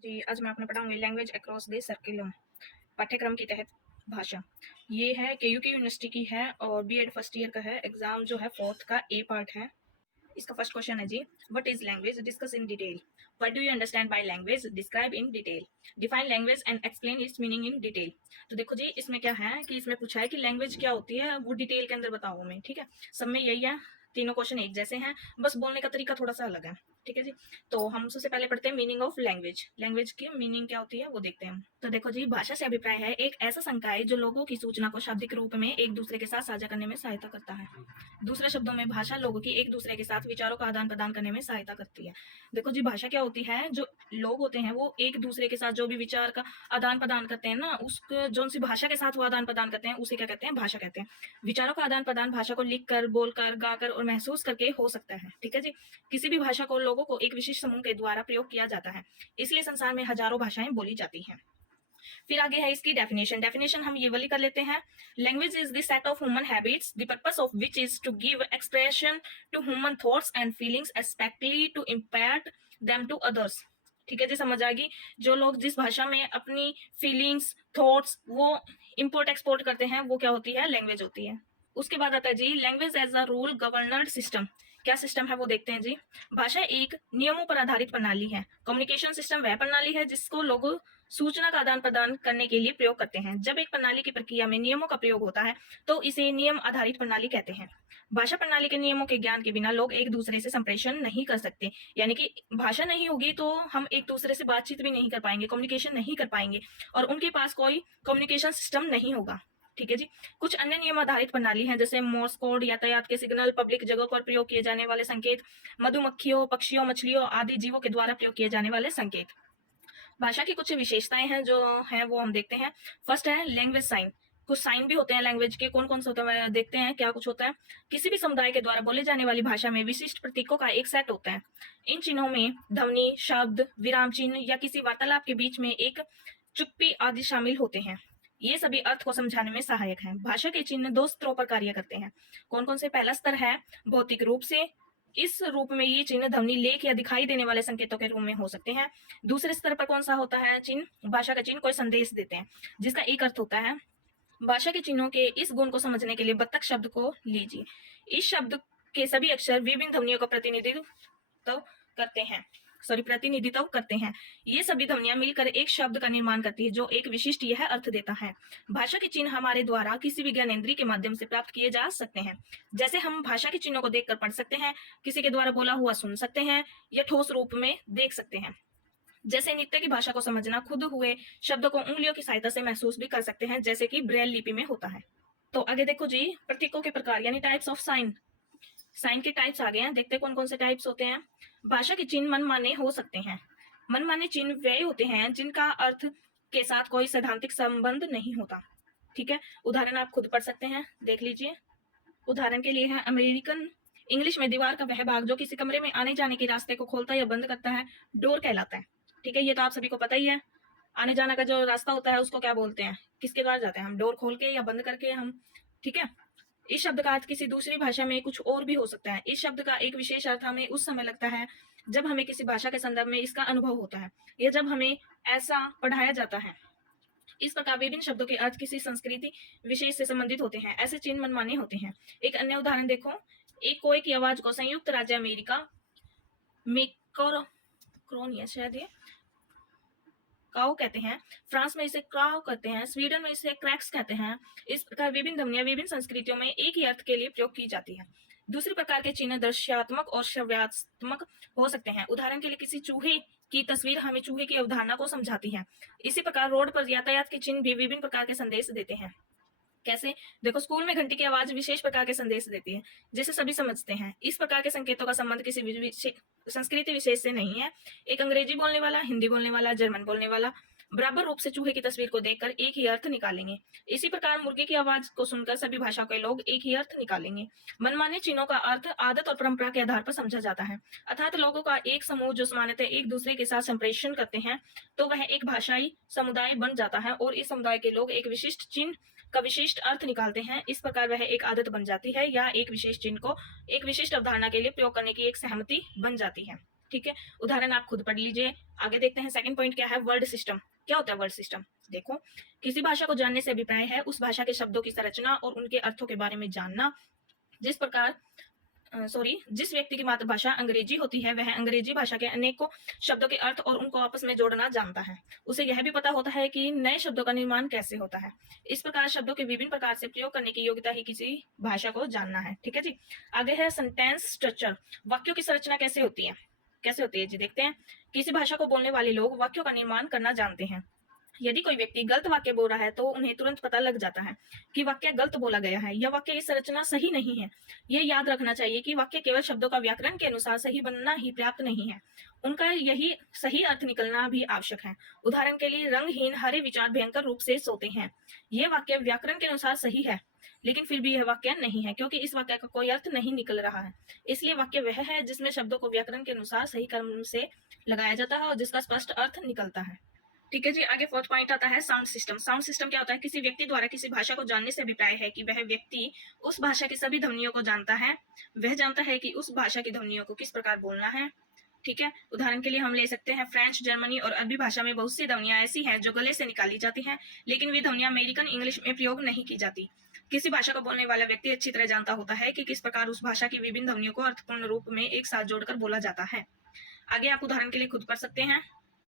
जी, आज मैं आपको पढ़ाऊँगी लैंग्वेज अक्रॉस द सर्कुलम पाठ्यक्रम के तहत भाषा। ये है केयूके यूनिवर्सिटी की है और बीएड फर्स्ट ईयर का है। एग्ज़ाम जो है 4th का ए पार्ट है। इसका फर्स्ट क्वेश्चन है जी, what is language? Discuss in detail. What do you understand by language? Describe in detail. Define language and explain its meaning in detail. तो देखो जी, इसमें क्या है कि इसमें पूछा है कि लैंग्वेज क्या होती है, वो डिटेल के अंदर बताऊँ मैं, ठीक है? सब में यही है, तीनों क्वेश्चन एक जैसे हैं, बस बोलने का तरीका थोड़ा-सा अलग है, ठीक है जी? तो हम सबसे पहले पढ़ते हैं मीनिंग ऑफ लैंग्वेज। लैंग्वेज की मीनिंग क्या होती है, वो देखते हैं हम। तो देखो जी, भाषा से अभिप्राय है एक ऐसा संकाय जो लोगों की सूचना को शाब्दिक रूप में एक दूसरे के साथ साझा करने में सहायता करता है। दूसरे शब्दों में भाषा लोगों की एक दूसरे के साथ विचारों का आदान प्रदान करने में सहायता करती है। देखो जी, भाषा क्या होती है, जो लोग होते हैं वो एक दूसरे के साथ जो भी विचार का आदान प्रदान करते हैं ना, उसको जो सी भाषा के साथ वो आदान प्रदान करते हैं उसे क्या कहते हैं, भाषा कहते हैं। विचारों का आदान प्रदान भाषा को लिख कर, बोलकर, गाकर और महसूस करके हो सकता है, ठीक है जी। किसी भी भाषा को लोगों को एक विशिष्ट समूह के द्वारा प्रयोग किया जाता है, इसलिए संसार में हजारों भाषाएं बोली जाती हैं। फिर आगे है इसकी डेफिनेशन। डेफिनेशन हम ये वाली कर लेते हैं। Language is the set of human habits the purpose of which is to give expression to human thoughts and feelings especially to impact them to others. ठीक है जी, समझ आ गई। जो लोग जिस भाषा में अपनी फीलिंग्स थॉट्स वो इम्पोर्ट एक्सपोर्ट करते हैं वो क्या होती है, लैंग्वेज होती है। उसके बाद आता है जी language as a rule governed system. क्या सिस्टम है वो देखते हैं जी। भाषा एक नियमों पर आधारित प्रणाली है। कम्युनिकेशन सिस्टम वह प्रणाली है जिसको लोग सूचना का आदान प्रदान करने के लिए प्रयोग करते हैं। जब एक प्रणाली की प्रक्रिया में नियमों का प्रयोग होता है तो इसे नियम आधारित प्रणाली कहते हैं। भाषा प्रणाली के नियमों के ज्ञान के बिना लोग एक दूसरे से संप्रेषण नहीं कर सकते। यानी कि भाषा नहीं होगी तो हम एक दूसरे से बातचीत भी नहीं कर पाएंगे, कम्युनिकेशन नहीं कर पाएंगे और उनके पास कोई कम्युनिकेशन सिस्टम नहीं होगा। ठीक है जी। कुछ अन्य नियम आधारित प्रणाली हैं जैसे मोर्स कोड, यातायात के सिग्नल, पब्लिक जगहों पर प्रयोग किए जाने वाले संकेत, मधुमक्खियों, पक्षियों, मछलियों आदि जीवों के द्वारा प्रयोग किए जाने वाले संकेत। भाषा की कुछ विशेषताएं हैं जो हैं वो हम देखते हैं। फर्स्ट है लैंग्वेज साइन। कुछ साइन भी होते हैं लैंग्वेज के, कौन कौन से होते हैं देखते हैं क्या कुछ होता है। किसी भी समुदाय के द्वारा बोले जाने वाली भाषा में विशिष्ट प्रतीकों का एक सेट होता है। इन चिन्हों में ध्वनि, शब्द, विराम चिन्ह या किसी वार्तालाप के बीच में एक चुप्पी आदि शामिल होते हैं। ये सभी अर्थ को समझाने में सहायक हैं। भाषा के चिन्ह दो स्तरों पर कार्य करते हैं। कौन कौन से? पहला स्तर है भौतिक रूप से। इस रूप में ये चिन्ह ध्वनि, लेख या दिखाई देने वाले संकेतों के रूप में हो सकते हैं। दूसरे स्तर पर कौन सा होता है चिन्ह? भाषा का चिन्ह कोई संदेश देते हैं जिसका एक अर्थ होता है। भाषा के चिन्हों के इस गुण को समझने के लिए बत्तख शब्द को लीजिए। इस शब्द के सभी अक्षर विभिन्न ध्वनियों का प्रतिनिधित्व करते हैं। ये सभी ध्वनियां मिलकर एक शब्द का निर्माण करती है जो एक विशिष्ट यह अर्थ देता है। भाषा के चिन्ह हमारे द्वारा किसी भी ज्ञानेंद्रिय के माध्यम से प्राप्त किए जा सकते हैं। जैसे हम भाषा के चिन्हों को देखकर पढ़ सकते हैं, किसी के द्वारा बोला हुआ सुन सकते हैं या ठोस रूप में देख सकते हैं। जैसे नृत्य की भाषा को समझना, खुद हुए शब्दों को उंगलियों की सहायता से महसूस भी कर सकते हैं, जैसे कि ब्रेल लिपि में होता है। तो आगे देखो जी, प्रतीकों के प्रकार यानी टाइप्स ऑफ साइन। साइन के टाइप्स आ गए हैं, देखते हैं कौन कौन से टाइप्स होते हैं। भाषा के चिन्ह मनमाने हो सकते हैं। मनमाने चिन्ह वे होते हैं जिनका अर्थ के साथ कोई सैद्धांतिक संबंध नहीं होता। ठीक है, उदाहरण आप खुद पढ़ सकते हैं, देख लीजिए। उदाहरण के लिए है अमेरिकन इंग्लिश में दीवार का वह भाग जो किसी कमरे में आने जाने के रास्ते को खोलता या बंद करता है डोर कहलाता है। ठीक है, ये तो आप सभी को पता ही है। आने जाने का जो रास्ता होता है उसको क्या बोलते हैं, किसके द्वारा जाते हैं हम? डोर खोल के या बंद करके हम। ठीक है, इस शब्द का अर्थ किसी दूसरी भाषा में कुछ और भी हो सकता है। इस शब्द का एक विशेष अर्थ हमें उस समय लगता है जब हमें किसी भाषा के संदर्भ में इसका अनुभव होता है या जब हमें ऐसा पढ़ाया जाता है। इस प्रकार विभिन्न शब्दों के अर्थ किसी संस्कृति विशेष से संबंधित होते हैं। ऐसे चिन्ह मनमाने होते हैं। एक अन्य उदाहरण देखो, एक कोए की आवाज को संयुक्त राज्य अमेरिका में क्रोनिया शायद ये काओ कहते हैं, फ्रांस में इसे क्राओ कहते हैं, स्वीडन में इसे क्रैक्स कहते हैं। इस प्रकार विभिन्न ध्वनियां विभिन्न संस्कृतियों में एक ही अर्थ के लिए प्रयोग की जाती है। दूसरे प्रकार के चिन्ह दृश्यात्मक और श्रव्यात्मक हो सकते हैं। उदाहरण के लिए किसी चूहे की तस्वीर हमें चूहे की अवधारणा को समझाती है। इसी प्रकार रोड पर यातायात के चिन्ह भी विभिन्न प्रकार के संदेश देते हैं। कैसे? देखो, स्कूल में घंटी की आवाज विशेष प्रकार के संदेश देती है जिसे सभी समझते हैं। इस प्रकार के संकेतों का संबंध किसी संस्कृति विशेष से नहीं है। एक अंग्रेजी बोलने वाला, हिंदी बोलने वाला, जर्मन बोलने वाला बराबर रूप से चूहे की तस्वीर को देखकर एक ही अर्थ निकालेंगे। इसी प्रकार मुर्गे की आवाज को सुनकर सभी भाषा के लोग एक ही अर्थ निकालेंगे। मनमाने चिन्हों का अर्थ आदत और परंपरा के आधार पर समझा जाता है, अर्थात लोगों का एक समूह जो सामान्यतः एक दूसरे के साथ संप्रेषण करते हैं, तो वह एक भाषाई समुदाय बन जाता है और इस समुदाय के लोग एक विशिष्ट चिन्ह का विशिष्ट अर्थ निकालते हैं। इस प्रकार वह एक आदत बन जाती है या एक विशेष चिन्ह को एक विशिष्ट अवधारणा के लिए प्रयोग करने की एक सहमति बन जाती है। ठीक है, उदाहरण आप खुद पढ़ लीजिए। आगे देखते हैं सेकंड पॉइंट क्या है, वर्ड सिस्टम। क्या होता है वर्ड सिस्टम? देखो, किसी भाषा को जानने से अभिप्राय है उस भाषा के शब्दों की संरचना और उनके अर्थों के बारे में जानना। जिस प्रकार जिस व्यक्ति की मातृभाषा अंग्रेजी होती है वह अंग्रेजी भाषा के अनेकों शब्दों के अर्थ और उनको आपस में जोड़ना जानता है। उसे यह भी पता होता है कि नए शब्दों का निर्माण कैसे होता है। इस प्रकार शब्दों के विभिन्न प्रकार से प्रयोग करने की योग्यता ही किसी भाषा को जानना है। ठीक है जी। आगे है सेंटेंस स्ट्रक्चर। वाक्यों की संरचना कैसे होती है? कैसे होती है जी, देखते हैं। किसी भाषा को बोलने वाले लोग वाक्यों का निर्माण करना जानते हैं। यदि कोई व्यक्ति गलत वाक्य बोल रहा है तो उन्हें तुरंत पता लग जाता है कि वाक्य गलत बोला गया है या वाक्य की संरचना सही नहीं है। ये याद रखना चाहिए कि वाक्य केवल शब्दों का व्याकरण के अनुसार सही बनना ही पर्याप्त नहीं है, उनका यही सही अर्थ निकलना भी आवश्यक है। उदाहरण के लिए, रंगहीन हरे विचार भयंकर रूप से सोते हैं। यह वाक्य व्याकरण के अनुसार सही है, लेकिन फिर भी यह वाक्य नहीं है क्योंकि इस वाक्य का कोई अर्थ नहीं निकल रहा है। इसलिए वाक्य वह है जिसमें शब्दों को व्याकरण के अनुसार सही क्रम से लगाया जाता है और जिसका स्पष्ट अर्थ निकलता है। ठीक है जी। आगे फोर्थ पॉइंट आता है साउंड सिस्टम। साउंड सिस्टम क्या होता है? किसी व्यक्ति द्वारा किसी भाषा को जानने से अभिप्राय है कि वह व्यक्ति उस भाषा की सभी ध्वनियों को जानता है। वह जानता है कि उस भाषा की ध्वनियों को किस प्रकार बोलना है। ठीक है, उदाहरण के लिए हम ले सकते हैं फ्रेंच, जर्मनी और अरबी भाषा में बहुत सी ध्वनियां ऐसी हैं जो गले से निकाली जाती हैं, लेकिन वे ध्वनियां अमेरिकन इंग्लिश में प्रयोग नहीं की जाती। किसी भाषा को बोलने वाला व्यक्ति अच्छी तरह जानता होता है कि किस प्रकार उस भाषा की विभिन्न ध्वनियों को अर्थपूर्ण रूप में एक साथ जोड़कर बोला जाता है। आगे आप उदाहरण के लिए खुद पढ़ सकते हैं।